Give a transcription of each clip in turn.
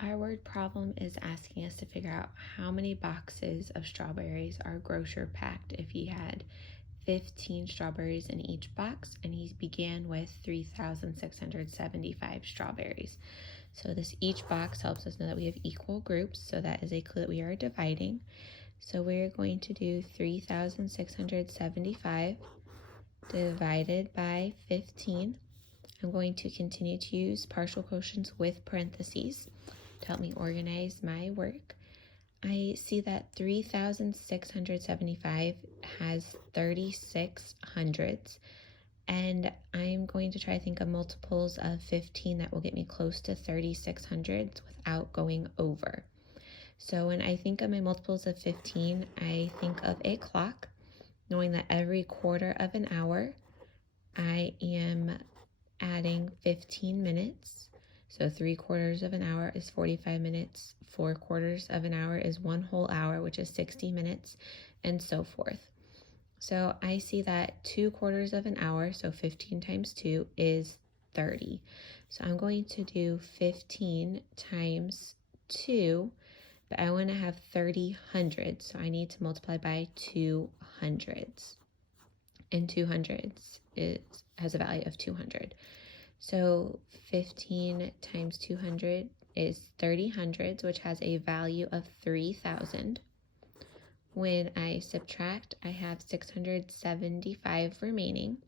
Our word problem is asking us to figure out how many boxes of strawberries our grocer packed if he had 15 strawberries in each box and he began with 3,675 strawberries. So this each box helps us know that we have equal groups, so that is a clue that we are dividing. So we're going to do 3,675 divided by 15. I'm going to continue to use partial quotients with parentheses to help me organize my work. I see that 3,675 has 36 hundreds, and I'm going to try to think of multiples of 15 that will get me close to 36 hundreds without going over. So when I think of my multiples of 15, I think of a clock, knowing that every quarter of an hour, I am adding 15 minutes. So 3/4 of an hour is 45 minutes. 4/4 of an hour is 1 whole hour, which is 60 minutes, and so forth. So I see that 2/4 of an hour, so 15 times 2 is 30. So I'm going to do 15 times 2, but I want to have 30 hundreds, so I need to multiply by 2 hundreds. And 2 hundreds has a value of 200. So 15 times 200 is 30 hundreds, which has a value of 3,000. When I subtract, I have 675 remaining.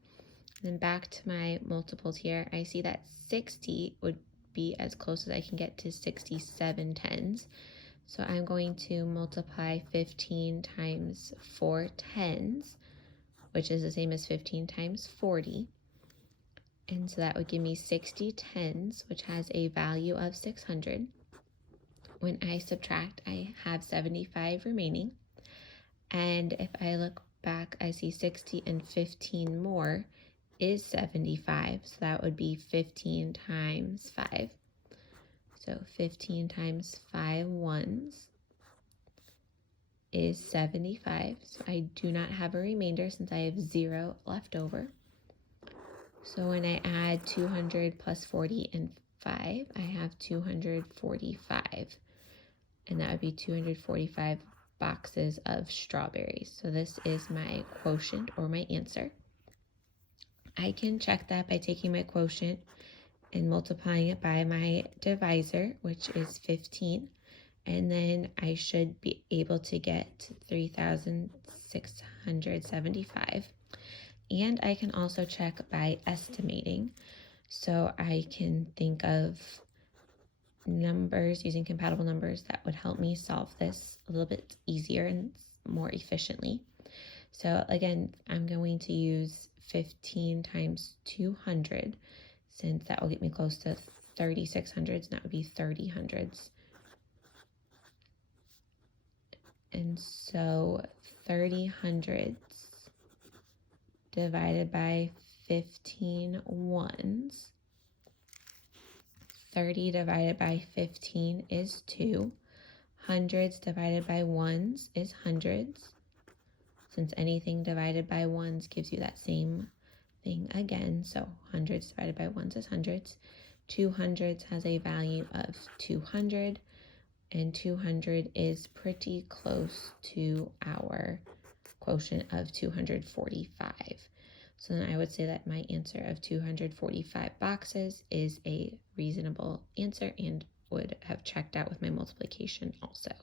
Then back to my multiples here, I see that 60 would be as close as I can get to 67 tens. So I'm going to multiply 15 times 4 tens, which is the same as 15 times 40. And so that would give me 60 tens, which has a value of 600. When I subtract, I have 75 remaining. And if I look back, I see 60 and 15 more is 75. So that would be 15 times 5. So 15 times 5 ones is 75. So I do not have a remainder since I have 0 left over. So when I add 200 plus 40 and 5, I have 245. And that would be 245 boxes of strawberries. So this is my quotient or my answer. I can check that by taking my quotient and multiplying it by my divisor, which is 15. And then I should be able to get 3,675. And I can also check by estimating. So I can think of numbers, using compatible numbers that would help me solve this a little bit easier and more efficiently. So again, I'm going to use 15 times 200, since that will get me close to 36 hundreds, and that would be 30 hundreds. And so 30 hundreds divided by 15 ones. 30 divided by 15 is 2. Hundreds divided by ones is hundreds. Since anything divided by ones gives you that same thing again, so hundreds divided by ones is hundreds. 200s has a value of 200, and 200 is pretty close to our quotient of 245. So then I would say that my answer of 245 boxes is a reasonable answer and would have checked out with my multiplication also.